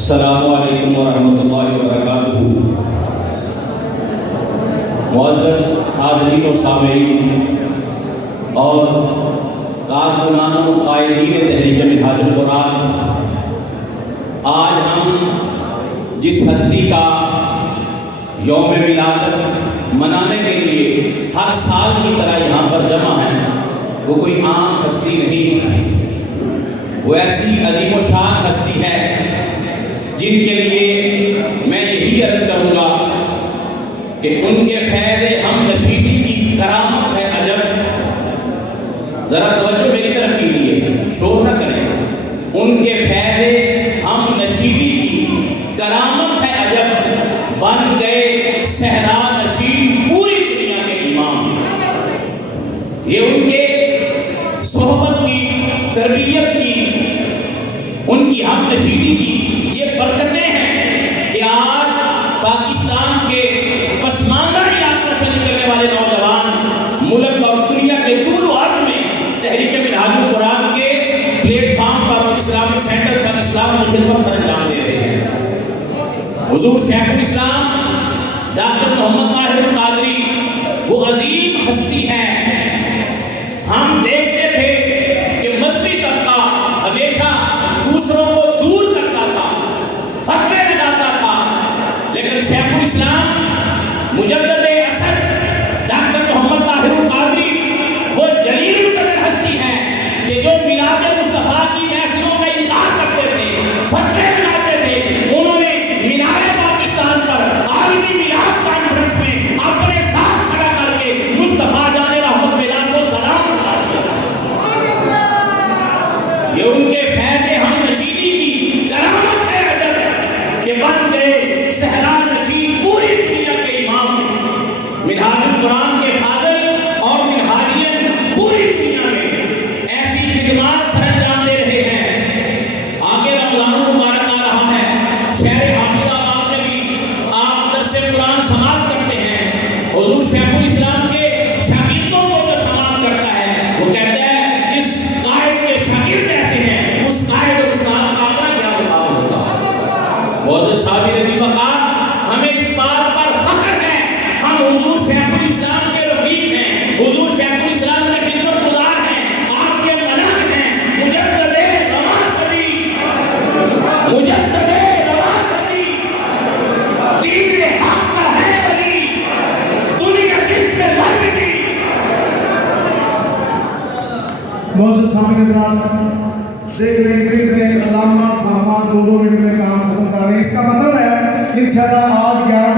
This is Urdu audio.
السلام علیکم ورحمۃ اللہ وبرکاتہ۔ معزز حاضرین و سامعین اور کارکنان و قائدین تحریک منہاج القرآن، آج ہم جس ہستی کا یوم میلاد منانے کے لیے ہر سال کی طرح یہاں پر جمع ہیں، وہ کوئی عام ہستی نہیں، وہ ایسی عظیم و شان ہستی ہے جن کے لیے میں یہی عرض کروں گا کہ ان کے فیض ہم نشیبی کی کرامت ہے عجب۔ ذرا توجہ میری طرف کیجیے، شور نہ کریں۔ ان کے فیض ہم نشیبی کی کرامت ہے عجب، بن گئے صحرا نشین پوری دنیا کے امام۔ یہ ان کے صحبت کی، تربیت کی، ان کی ہم نشیبی کی یہ برکتیں ہیں کہ آج پاکستان کے پسماندہ علاقوں سے نکلنے والے نوجوان ملک اور دنیا کے طول و عرض میں تحریک منہاج القرآن کے پلیٹ فارم پر اور اسلامی سینٹر پر اسلام کی خدمت سر انجام دے رہے ہیں۔ حضور شیخ الاسلام ڈاکٹر محمد طاہر القادری وہ عظیم ہستی ہے۔ ہم دیکھتے تھے کہ مذہبی طبقہ ہمیشہ دوسروں کو دور کرتا تھا، فتوے لگاتا تھا، لیکن شیخ الاسلام مجدد اثر ڈاکٹر محمد طاہر القادری وہ جلیل قدر ہستی ہے کہ جو میلاد مصطفیٰ کی محفلوں کا انکار کرتے تھے، فتوے لگاتے تھے، انہوں نے مینار پاکستان پر عالمی میلاد کانفرنس میں اپنے ساتھ کھڑا کر کے مصطفیٰ جان رحمت میلاد کو سلام کرا دیا۔ یہ ان کے فیض ہم نشیبی کی کرامت ہے عجب کہ بن گئے صحرا نشین پوری دنیا کے امام۔ منہاج القرآن کے فاضل اور منہاجین پوری دنیا میں ایسی خدمات سر انجام دے رہے ہیں۔ آگے رمضان مبارک آ رہا ہے، شہر حافظ آباد میں بھی آپ درس قرآن سماعت کرتے ہیں۔ حضور شیخ الاسلام کے شاگردوں کو جو سماعت کرتا ہے وہ کہتا ہے جس قائد کے شاگرد ایسے ہیں اس قائد اور استاد کا اپنا کیا مقام ہوگا۔ معزز صاحب رضی وقار، ہمیں اس بات پر فخر ہے ہم حضور شیخ الاسلام کے رفیق ہیں، حضور شیخ الاسلام کے خدمت گزار ہیں، آپ کے ملک ہیں، مجدد رواں صدی، مجدد رواں صدی، دین حق کا ہے ولی، دنیا جس پہ مر گئی۔ معزز سامعین حضرات، دیکھ رہے ادھر علامہ فہمان 2 منٹ میں کام ختم کر رہے ہیں۔ اس کا مطلب ہے انشاءاللہ آج 11